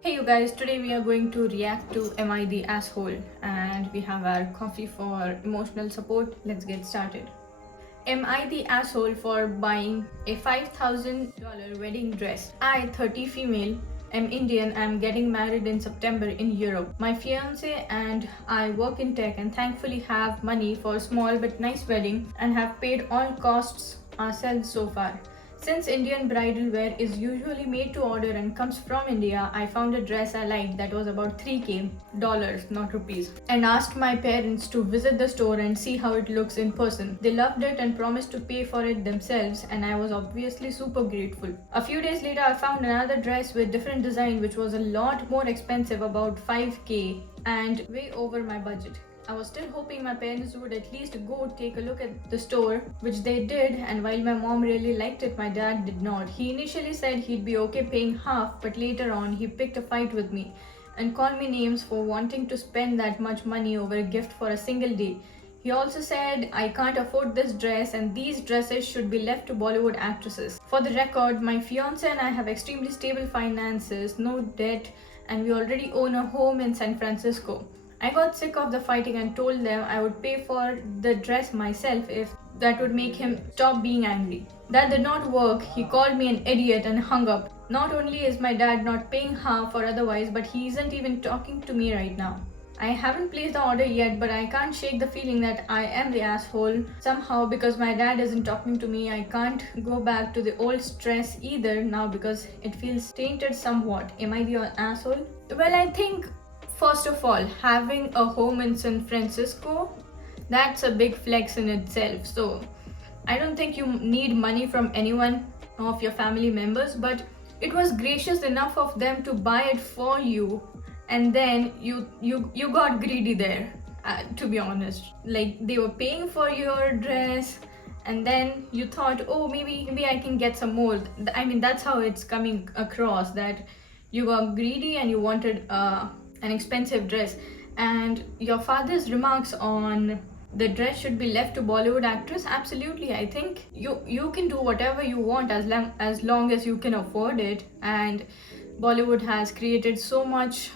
Hey you guys, today we are going to react to Am I the Asshole? And we have our coffee for emotional support. Let's get started. Am I the asshole for buying a $5,000 wedding dress? I, 30 female, am Indian. I'm getting married in September in Europe. My fiance and I work in tech and thankfully have money for a small but nice wedding and have paid all costs ourselves so far. Since Indian bridal wear is usually made to order and comes from India, I found a dress I liked that was about 3k dollars, not rupees, and asked my parents to visit the store and see how it looks in person. They loved it and promised to pay for it themselves, and I was obviously super grateful. A few days later, I found another dress with different design which was a lot more expensive, about 5k, and way over my budget. I was still hoping my parents would at least go take a look at the store, which they did, and while my mom really liked it, my dad did not. He initially said he'd be okay paying half, but later on he picked a fight with me and called me names for wanting to spend that much money over a gift for a single day. He also said I can't afford this dress and these dresses should be left to Bollywood actresses. For the record, my fiance and I have extremely stable finances, no debt, and we already own a home in San Francisco. I got sick of the fighting and told them I would pay for the dress myself if that would make him stop being angry. That did not work. He called me an idiot and hung up. Not only is my dad not paying half or otherwise, but he isn't even talking to me right now. I haven't placed the order yet, but I can't shake the feeling that I am the asshole somehow because my dad isn't talking to me. I can't go back to the old stress either now because it feels tainted somewhat. Am I the asshole? Well, I think first of all, having a home in San Francisco, that's a big flex in itself. So I don't think you need money from anyone of your family members, but it was gracious enough of them to buy it for you, and then you got greedy there. To be honest, like they were paying for your dress, and then you thought, oh, maybe I can get some more. I mean, that's how it's coming across, that you were greedy and you wanted an expensive dress. And your father's remarks on the dress should be left to Bollywood actress, absolutely. I think you can do whatever you want as long as you can afford it. And Bollywood has created so much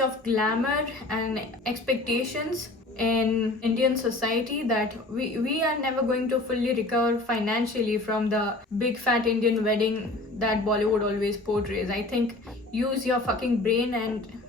of glamour and expectations in Indian society that we are never going to fully recover financially from the big fat Indian wedding that Bollywood always portrays. I think use your fucking brain and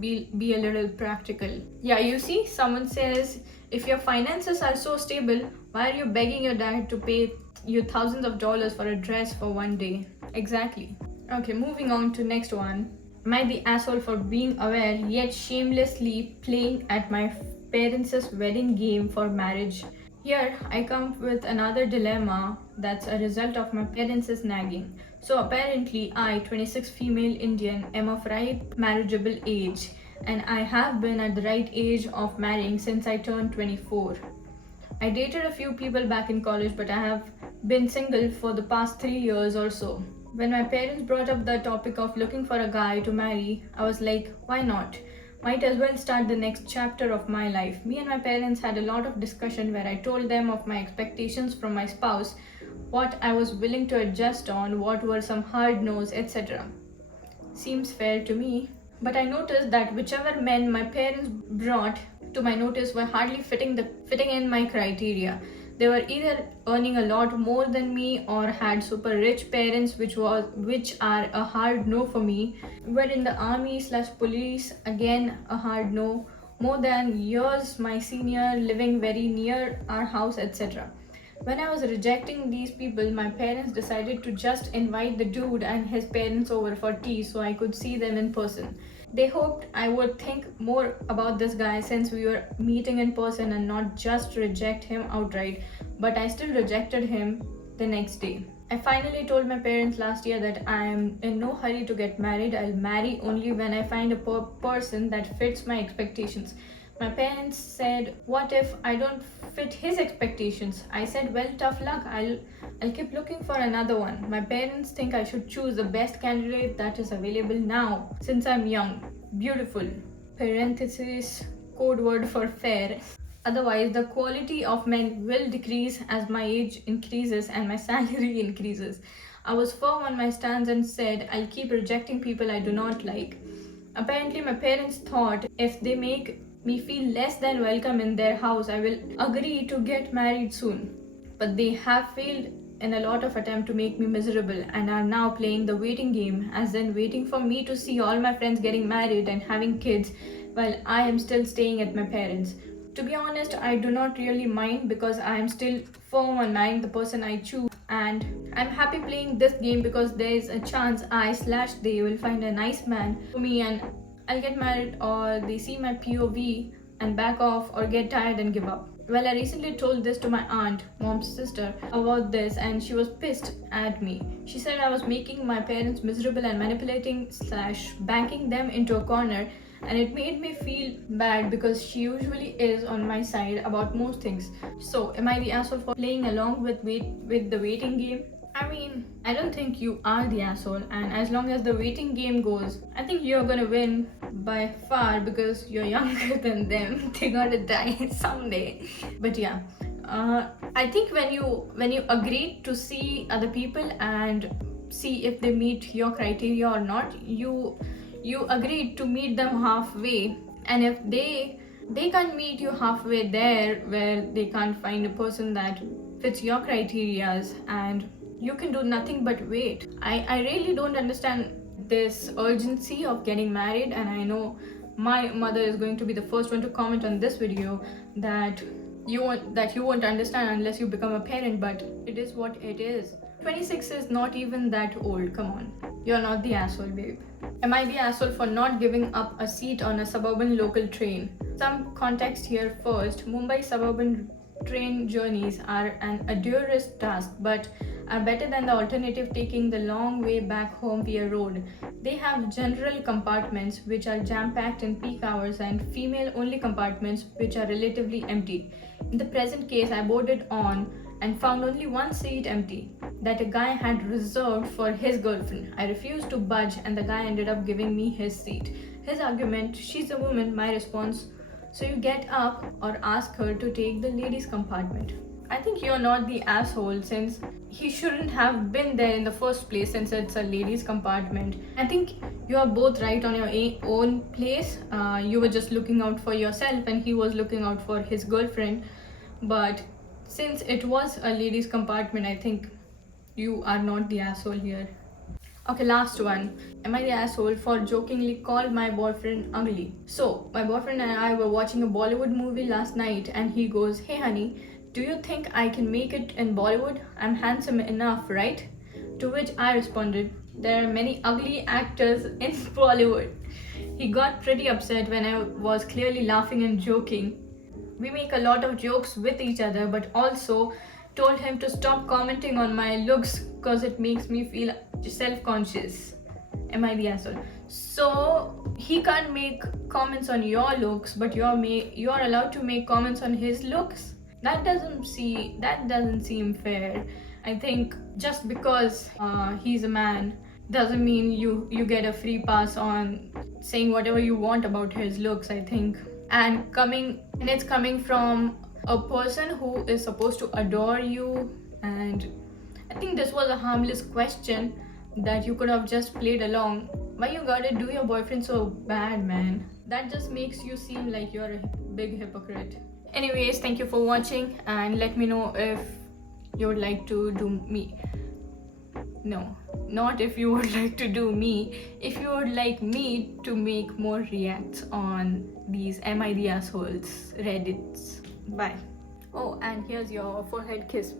be a little practical. Yeah, you see, someone says if your finances are so stable, why are you begging your dad to pay you thousands of dollars for a dress for one day? Exactly. Okay, moving on to next one. Am I the asshole for being aware yet shamelessly playing at my parents' wedding game for marriage? Here I come with another dilemma that's a result of my parents' nagging. So apparently I, 26 female Indian, am of right marriageable age, and I have been at the right age of marrying since I turned 24. I dated a few people back in college, but I have been single for the past 3 years or so. When my parents brought up the topic of looking for a guy to marry, I was like, why not? Might as well start the next chapter of my life. Me and my parents had a lot of discussion where I told them of my expectations from my spouse, what I was willing to adjust on, what were some hard no's, etc. Seems fair to me. But I noticed that whichever men my parents brought to my notice were hardly fitting in my criteria. They were either earning a lot more than me or had super rich parents, which are a hard no for me. Were in the army/police, again a hard no. More than years my senior, living very near our house, etc. When I was rejecting these people, my parents decided to just invite the dude and his parents over for tea so I could see them in person. They hoped I would think more about this guy since we were meeting in person and not just reject him outright, but I still rejected him the next day. I finally told my parents last year that I am in no hurry to get married. I'll marry only when I find a person that fits my expectations. My parents said, what if I don't fit his expectations? I said, well, tough luck. I'll keep looking for another one. My parents think I should choose the best candidate that is available now, since I'm young, beautiful, parenthesis, code word for fair. Otherwise, the quality of men will decrease as my age increases and my salary increases. I was firm on my stance and said, I'll keep rejecting people I do not like. Apparently, my parents thought if they make me feel less than welcome in their house, I will agree to get married soon. But they have failed in a lot of attempt to make me miserable and are now playing the waiting game, as in waiting for me to see all my friends getting married and having kids while I am still staying at my parents'. To be honest, I do not really mind because I am still firm on marrying the person I choose, and I'm happy playing this game because there is a chance I/they will find a nice man for me and I'll get married, or they see my POV and back off, or get tired and give up. Well, I recently told this to my aunt, mom's sister, about this, and she was pissed at me. She said I was making my parents miserable and manipulating/banking them into a corner, and it made me feel bad because she usually is on my side about most things. So, am I the asshole for playing along with the waiting game? I mean, I don't think you are the asshole, and as long as the waiting game goes, I think you're gonna win by far because you're younger than them. They're gonna die someday. But yeah, I think when you agree to see other people and see if they meet your criteria or not, you agreed to meet them halfway, and if they can't meet you halfway there, where they can't find a person that fits your criterias, and you can do nothing but wait. I really don't understand this urgency of getting married, and I know my mother is going to be the first one to comment on this video that you won't understand unless you become a parent, but it is what it is. 26 is not even that old, come on. You're not the asshole, babe. Am I the asshole for not giving up a seat on a suburban local train? Some context here first. Mumbai suburban train journeys are an arduous task, but are better than the alternative taking the long way back home via road. They have general compartments which are jam-packed in peak hours and female-only compartments which are relatively empty. In the present case, I boarded on and found only one seat empty that a guy had reserved for his girlfriend. I refused to budge and the guy ended up giving me his seat. His argument, she's a woman. My response, so you get up or ask her to take the ladies' compartment. I think you're not the asshole, since he shouldn't have been there in the first place since it's a ladies' compartment. I think you are both right on your own place. You were just looking out for yourself and he was looking out for his girlfriend. But since it was a ladies' compartment, I think you are not the asshole here. Okay, last one. Am I the asshole for jokingly called my boyfriend ugly? So, my boyfriend and I were watching a Bollywood movie last night and he goes, "Hey honey, do you think I can make it in Bollywood? I'm handsome enough, right?" To which I responded, "There are many ugly actors in Bollywood." He got pretty upset when I was clearly laughing and joking. We make a lot of jokes with each other, but also told him to stop commenting on my looks because it makes me feel self-conscious. Am I the asshole? So he can't make comments on your looks, but you're allowed to make comments on his looks? That doesn't seem fair. I think just because he's a man doesn't mean you get a free pass on saying whatever you want about his looks, I think. And it's coming from a person who is supposed to adore you, and I think this was a harmless question that you could have just played along. Why you gotta do your boyfriend so bad, man? That just makes you seem like you're a big hypocrite. Anyways, thank you for watching, and let me know if you would like to do me. No, not if you would like to do me. If you would like me to make more reacts on these Am I the Assholes Reddits. Bye. Oh, and here's your forehead kiss.